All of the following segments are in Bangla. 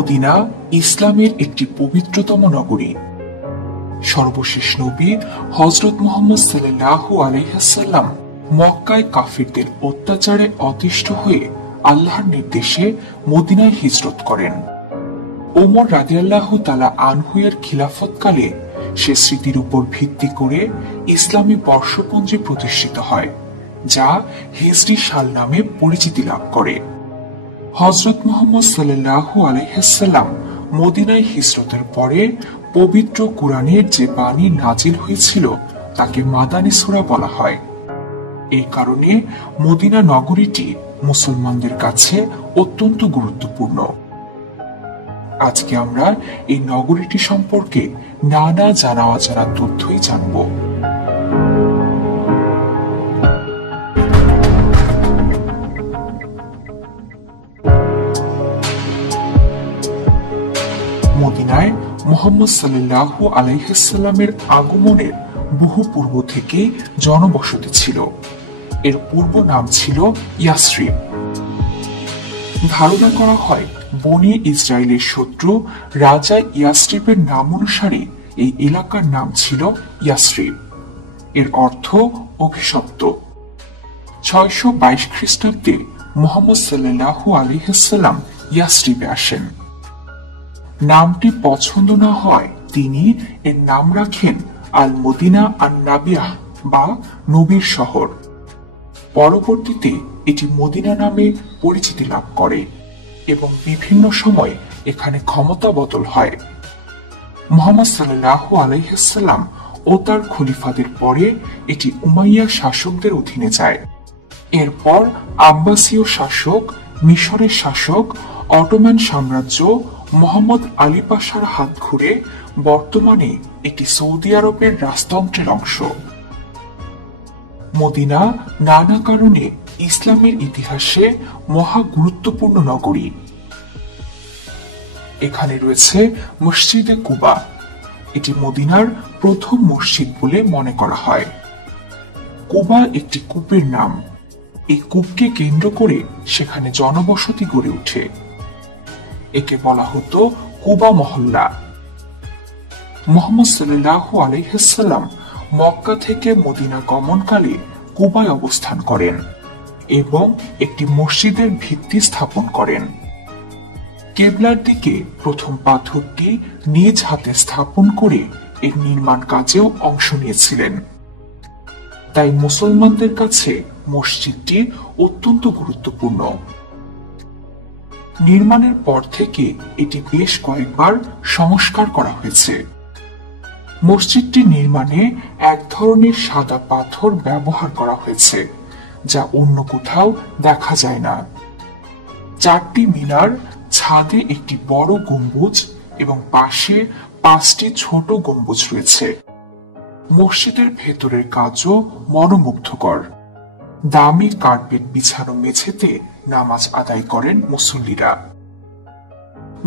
মদিনা ইসলামের একটি পবিত্রতম নগরী। সর্বশেষ নবী হযরত মুহাম্মদ সাল্লাল্লাহু আলাইহি ওয়াসাল্লাম মক্কায় কাফিরদের অত্যাচারে অতিষ্ঠ হয়ে আল্লাহর নির্দেশে মদিনায় হিজরত করেন। ওমর রাদিয়াল্লাহু তাআলা আনহু এর খিলাফতকালে সে স্মৃতির উপর ভিত্তি করে ইসলামী বর্ষপঞ্জি প্রতিষ্ঠিত হয়, যা হিজরি সাল নামে পরিচিতি লাভ করে। হযরত মুহাম্মদ সাল্লাল্লাহু আলাইহি ওয়াসাল্লাম মদিনায় হিজরতের পরে পবিত্র কুরআনের যে বাণী নাজিল হয়েছিল তাকে মাদানী সূরা বলা হয়। এই কারণে মদিনা নগরীটি মুসলমানদের কাছে অত্যন্ত গুরুত্বপূর্ণ। আজকে আমরা এই নগরীটি সম্পর্কে নানা জানা অজানা তথ্যই জানব। মদিনায় মুহাম্মদ সাল্লাল্লাহু আলাইহি ওয়াসাল্লামের আগমনের বহু পূর্ব থেকে জনবসতি ছিল। এর পূর্ব নাম ছিল ইয়াসরিব। ধারণা করা হয় বনি ইসরায়েলের শত্রু রাজা ইয়াসরিবের নাম অনুসারে এই এলাকার নাম ছিল ইয়াসরিব। এর অর্থ অভিশপ্ত। 622 খ্রিস্টাব্দে মুহাম্মদ সাল্লাল্লাহু আলাইহি ওয়াসাল্লাম ইয়াসরিবে আসেন। নামটি পছন্দ না হয় তিনি এর নাম রাখেন আল মদিনা আন নাবিয়াহ বা নবীর শহর। পরবর্তীতে এটি মদিনা নামে পরিচিতি লাভ করে এবং বিভিন্ন সময় এখানে ক্ষমতা বদল হয়। মুহাম্মদ সাল্লাল্লাহু আলাইহি ওয়াসাল্লাম ও তার খলিফাদের পরে এটি উমাইয়া শাসকদের অধীনে যায়। এরপর আব্বাসীয় শাসক, মিশরের শাসক, অটোমান সাম্রাজ্য, মোহাম্মদ আলী পাশার হাত ঘুরে বর্তমানে এটি সৌদি আরবের রাজতন্ত্রের অংশ। মদিনা নানা কারণে ইসলামের ইতিহাসে মহা গুরুত্বপূর্ণ নগরী। এখানে রয়েছে মসজিদে কুবা। এটি মদিনার প্রথম মসজিদ বলে মনে করা হয়। কুবা একটি কূপের নাম। এই কূপকে কেন্দ্র করে সেখানে জনবসতি গড়ে ওঠে। একে বলা হতো কুবা মহল্লা। মুহাম্মদ সাল্লাল্লাহু আলাইহি ওয়াসাল্লাম মক্কা থেকে মদিনা গমনকালে কুবায় অবস্থান করেন এবং একটি মসজিদের ভিত্তি স্থাপন করেন। কেবলার দিকে প্রথম পাথরটি নিজ হাতে স্থাপন করে এর নির্মাণ কাজেও অংশ নিয়েছিলেন। তাই মুসলমানদের কাছে মসজিদটি অত্যন্ত গুরুত্বপূর্ণ। নির্মাণের পর থেকে এটি বেশ কয়েকবার সংস্কার করা হয়েছে। মসজিদটি নির্মাণে এক ধরনের সাদা পাথর ব্যবহার করা হয়েছে, যা অন্য কোথাও দেখা যায় না। 4টি মিনার, ছাদে একটি বড় গম্বুজ এবং পাশে 5টি ছোট গম্বুজ রয়েছে। মসজিদের ভেতরের কাজও মনোমুগ্ধকর। দামি কার্পেট বিছানো মেঝেতে নামাজ আদায় করেন মুসল্লিরা।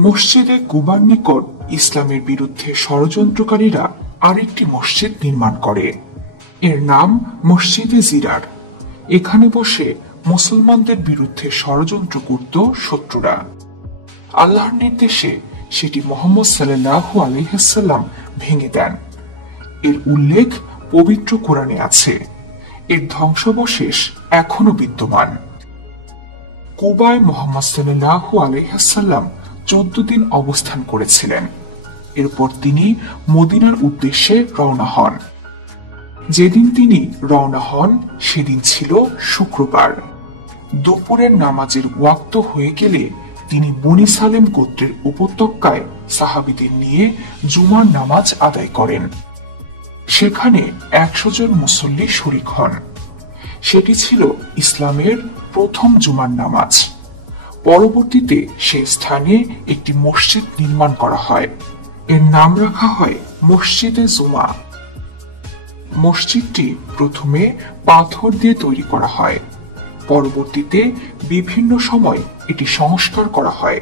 মসজিদে কুবার নিকট ইসলামের বিরুদ্ধে ষড়যন্ত্রকারীরা আরেকটি মসজিদ নির্মাণ করে। এর নাম মসজিদে জিরার। এখানে বসে মুসলমানদের বিরুদ্ধে ষড়যন্ত্র করত শত্রুরা। আল্লাহর নির্দেশে সেটি মুহাম্মদ সাল্লাল্লাহু আলাইহি ওয়াসাল্লাম ভেঙে দেন। এর উল্লেখ পবিত্র কোরআনে আছে। এর ধ্বংসাবশেষ এখনো বিদ্যমান। কুবায় মুহাম্মদ সাল্লাল্লাহু আলাইহি ওয়াসাল্লাম 14 দিন অবস্থান করেছিলেন। এরপর তিনি মদিনার উদ্দেশ্যে রওনা হন। যেদিন তিনি রওনা হন সেদিন ছিল শুক্রবার। দুপুরের নামাজের ওয়াক্ত হয়ে গেলে তিনি বনি সালেম গোত্রের উপত্যকায় সাহাবীদের নিয়ে জুমার নামাজ আদায় করেন। সেখানে 100 জন মুসল্লি শরীক হন। সেটি ছিল ইসলামের প্রথম জুমার নামাজ। পরবর্তীতে সে স্থানে একটি মসজিদ নির্মাণ করা হয়। এর নাম রাখা হয় মসজিদে জুমা। মসজিদটি প্রথমে পাথর দিয়ে তৈরি করা হয়। পরবর্তীতে বিভিন্ন সময় এটি সংস্কার করা হয়।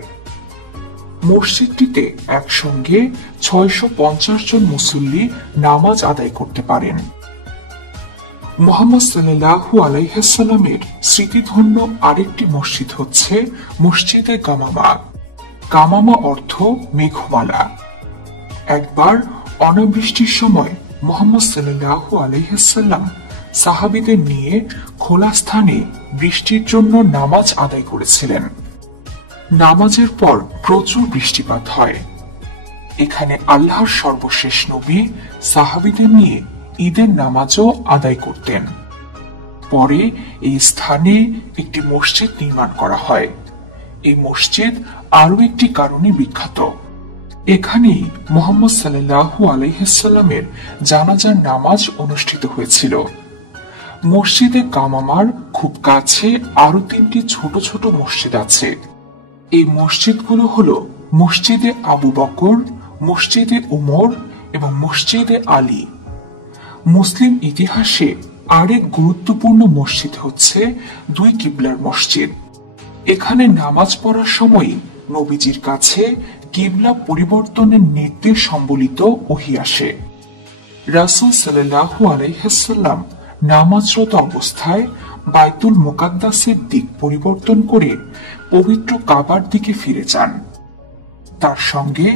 মসজিদটিতে একসঙ্গে 650 জন মুসল্লি নামাজ আদায় করতে পারেন। মুহাম্মদ সাল্লাল্লাহু আলাইহি ওয়াসাল্লামের স্মৃতিধন্য আরেকটি মসজিদ হচ্ছে মসজিদে গামামা। কামামা অর্থ মেঘমালা। একবার অনাবৃষ্টির সময় মুহাম্মদ সাল্লাল্লাহু আলাইহি ওয়াসাল্লাম সাহাবীদের নিয়ে খোলা স্থানে বৃষ্টির জন্য নামাজ আদায় করেছিলেন। নামাজের পর প্রচুর বৃষ্টিপাত হয়। এখানে আল্লাহর সর্বশেষ নবী সাহাবীদের নিয়ে ঈদের নামাজও আদায় করতেন। পরে এই স্থানে একটি মসজিদ নির্মাণ করা হয়। এই মসজিদ আরো একটি কারণে বিখ্যাত। এখানেই মুহাম্মদ সাল্লাল্লাহু আলাইহি ওয়াসাল্লামের জানাজার নামাজ অনুষ্ঠিত হয়েছিল। মসজিদে কামামার খুব কাছে আরো 3টি ছোট ছোট মসজিদ আছে। এই মসজিদগুলো হলো মসজিদে আবু বকর, মসজিদে উমর এবং মসজিদে আলী। মুসলিম ইতিহাসে আরেক গুরুত্বপূর্ণ মসজিদ হচ্ছে 2 কিবলার মসজিদ। এখানে নামাজ পড়ার সময় নবীজির কাছে কিবলা পরিবর্তনের নির্দেশ সম্বলিত ওহী আসে। রাসূল সাল্লাল্লাহু আলাইহি ওয়াসাল্লাম নামাজরত অবস্থায় বাইতুল মুকাদ্দাসের দিক পরিবর্তন করে পবিত্র কাবার দিকে ফিরে যান। তার সঙ্গে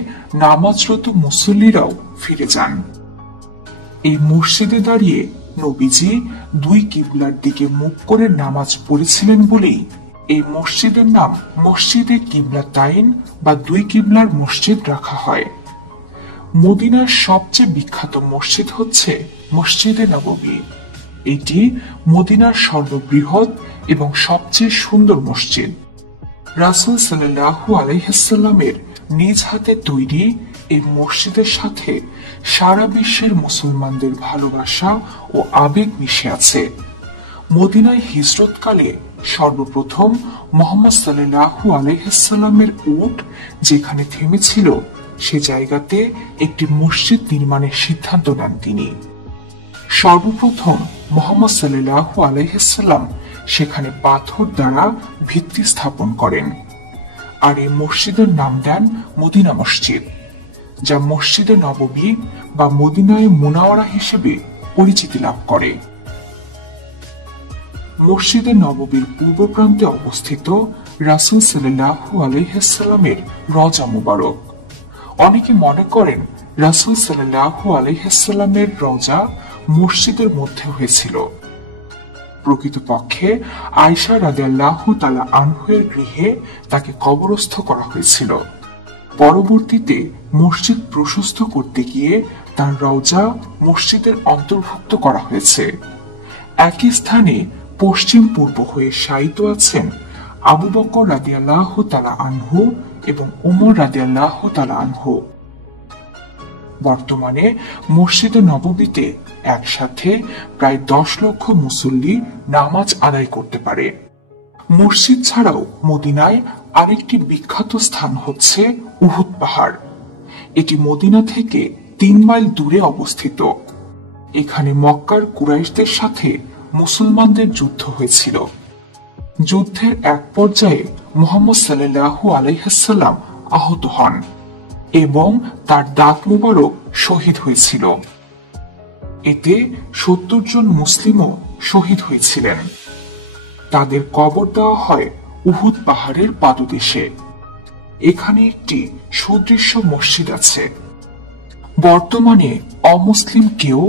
নামাজরত মুসল্লিরাও ফিরে যান। এই মসজিদে দাঁড়িয়ে নবীজি 2 কিবলার দিকে মুখ করে নামাজ পড়েছিলেন বলেই এই মসজিদের নাম মসজিদে কিবলাতাইন বা 2 কিবলার মসজিদ রাখা হয়। মদিনার সবচেয়ে বিখ্যাত মসজিদ হচ্ছে মসজিদে নববী। এটি মদিনার সর্ববৃহৎ এবং সবচেয়ে সুন্দর মসজিদ। রাসূল সাল্লাল্লাহু আলাইহি ওয়াসাল্লামের নিজ হাতে তৈরি এই মসজিদের সাথে সারা বিশ্বের মুসলমানদের ভালোবাসা ও আবেগ মিশে আছে। মদিনায় হিজরতকালে সর্বপ্রথম মুহাম্মদ সাল্লাল্লাহু আলাইহি ওয়াসাল্লামের উট যেখানে থেমেছিল সে জায়গাতে একটি মসজিদ নির্মাণের সিদ্ধান্ত নেন তিনি। সর্বপ্রথম মুহাম্মদ সাল্লাল্লাহু আলাইহি ওয়াসাল্লাম সেখানে পাথর দ্বারা ভিত্তি স্থাপন করেন আর এই মসজিদের নাম দেন মদিনা মসজিদ, যা মসজিদে নববী বা মদিনায়ে মুনাওয়ারা হিসেবে পরিচিতি লাভ করে। মসজিদে নববীর পূর্ব প্রান্তে অবস্থিত রাসূল সাল্লাল্লাহু আলাইহি ওয়াসাল্লামের রওজা মুবারক। অনেকে মনে করেন রাসূল সাল্লাল্লাহু আলাইহি ওয়াসাল্লামের রওজা মসজিদের মধ্যে হয়েছিল। প্রকৃতপক্ষে আয়েশা রাদিয়াল্লাহু তাআলা আনহুর গৃহে তাকে কবরস্থ করা হয়েছিল। পরবর্তীতে মসজিদ প্রশস্ত করতে গিয়ে তার রওজা মসজিদের অন্তর্ভুক্ত করা হয়েছে। একই স্থানে পশ্চিম পূর্ব হয়ে শায়িত আছেন আবু বকর রাদিয়াল্লাহু তাআলা আনহু এবং উমর রাদিয়াল্লাহু তাআলা আনহু। বর্তমানে মসজিদে নববীতে একসাথে প্রায় 10 লক্ষ মুসল্লি নামাজ আদায় করতে পারে। মসজিদ ছাড়াও মদিনায় আরেকটি বিখ্যাত স্থান হচ্ছে উহুদ পাহাড়। এটি মদিনা থেকে 3 মাইল দূরে অবস্থিত। এখানে মক্কার কুরাইশদের সাথে মুসলমানদের যুদ্ধ হয়েছিল। যুদ্ধের এক পর্যায়ে মুহাম্মদ সাল্লাল্লাহু আলাইহি ওয়াসাল্লাম আহত হন এবং তার দাঁত মুবারক শহীদ হয়েছিল। এতে 70 জন মুসলিমও শহীদ হয়েছিলেন। তাদের কবর দেওয়া হয় উহুদ পাহাড়ের পাদদেশে। এখানে একটি সুদৃশ্য মসজিদ আছে। বর্তমানে অমুসলিম কেউ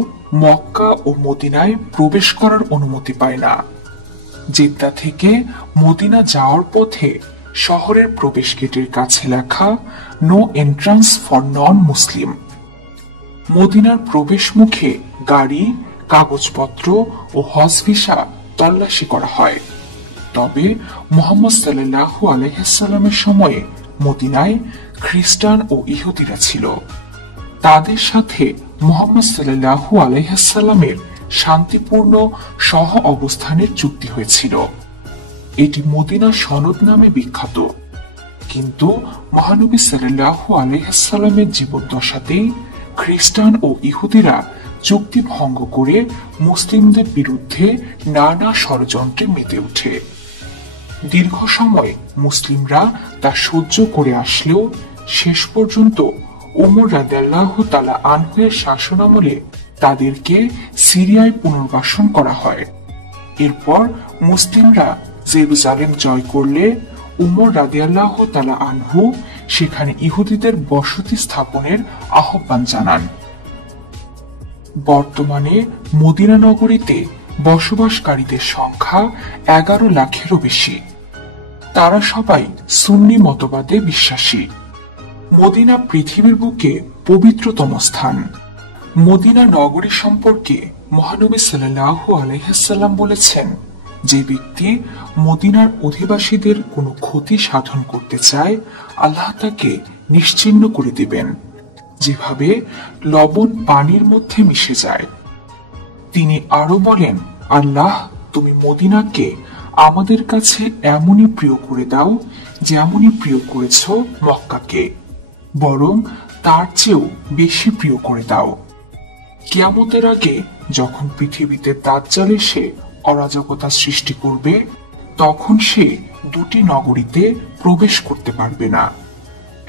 মক্কা ও মদিনায় প্রবেশ করার অনুমতি পায় না। জেদ্দা থেকে মদিনা যাওয়ার পথে শহরের প্রবেশ গেটের কাছে লেখা নো এন্ট্রান্স ফর নন মুসলিম। মদিনার প্রবেশ মুখে গাড়ি, কাগজপত্র ও হজ ভিসা তল্লাশি করা হয়। তবে মুহাম্মদ সাল্লাল্লাহু আলাইহি ওয়াসাল্লামের সময়ে মদিনায় খ্রিস্টান ও ইহুদিরা ছিল। তাদের সাথে মুহাম্মদ সাল্লাল্লাহু আলাইহি ওয়াসাল্লামের শান্তিপূর্ণ সহ অবস্থানের চুক্তি হয়েছিল। এটি মদিনা সনদ নামে বিখ্যাত। কিন্তু মহানবী সাল্লাল্লাহু আলাইহি ওয়াসাল্লামের জীবদ্দশাতেই খ্রিস্টান ও ইহুদিরা চুক্তি ভঙ্গ করে মুসলিমদের বিরুদ্ধে নানা ষড়যন্ত্রে মেতে ওঠে। দীর্ঘ সময় মুসলিমরা তা সহ্য করে আসলেও শেষ পর্যন্ত উমর রাদিয়াল্লাহু তাআলা আনহুর শাসনামলে তাদেরকে সিরিয়ায় পুনর্বাসন করা হয়। এরপর মুসলিমরা জেরুজালেম জয় করলে উমর রাদিয়াল্লাহু তাআলা আনহু সেখানে ইহুদিদের বসতি স্থাপনের আহ্বান জানান। বর্তমানে মদিনা নগরীতে বসবাসকারীদের সংখ্যা 11 লাখেরও বেশি। তারা সবাই সুন্নি মতবাদে বিশ্বাসী। মদিনা পৃথিবীর বুকে পবিত্রতম স্থান। মদিনা নগরী সম্পর্কে মহানবী সাল্লাল্লাহু আলাইহি ওয়াসাল্লাম বলেছেন, যে ব্যক্তি মদিনার অধিবাসীদের কোনো ক্ষতি সাধন করতে চায়, আল্লাহ তাকে নিশ্চিহ্ন করে দিবেন, যেভাবে লবণ পানির মধ্যে মিশে যায়। তিনি আরো বলেন, আল্লাহ তুমি মদিনাকে আমাদের কাছে এমনই প্রিয় করে দাও যেমনই প্রিয় করেছ মক্কাকে, বরং তার চেয়েও বেশি প্রিয় করে দাও। কিয়ামতের আগে যখন পৃথিবীতে দাজ্জাল এসে অরাজকতা সৃষ্টি করবে, তখন সে দুটি নগরীতে প্রবেশ করতে পারবে না,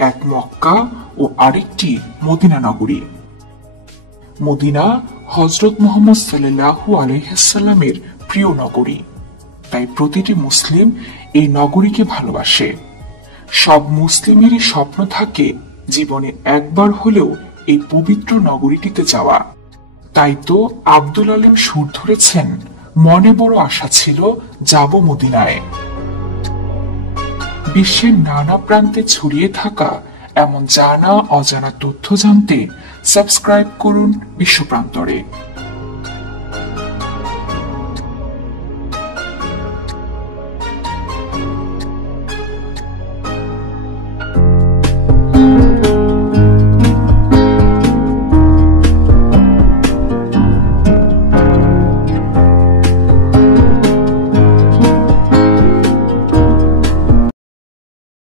এক মক্কা ও আরেকটি মদিনা নগরী। মদিনা হযরত মুহাম্মদ সাল্লাল্লাহু আলাইহি ওয়াসাল্লামের প্রিয় নগরী, তাই প্রতিটি মুসলিম এই নগরীকে ভালোবাসে। সব মুসলিমেরই স্বপ্ন থাকে জীবনে একবার হলেও এই পবিত্র নগরীটিতে যাওয়া। তাই তো আব্দুল আলিম সুর ধরেছেন, মনে বড় আশা ছিল যাব মদিনায়। বিশ্বের নানা প্রান্তে ছড়িয়ে থাকা এমন জানা অজানা তথ্য জানতে সাবস্ক্রাইব করুন বিশ্বপ্রান্তরে।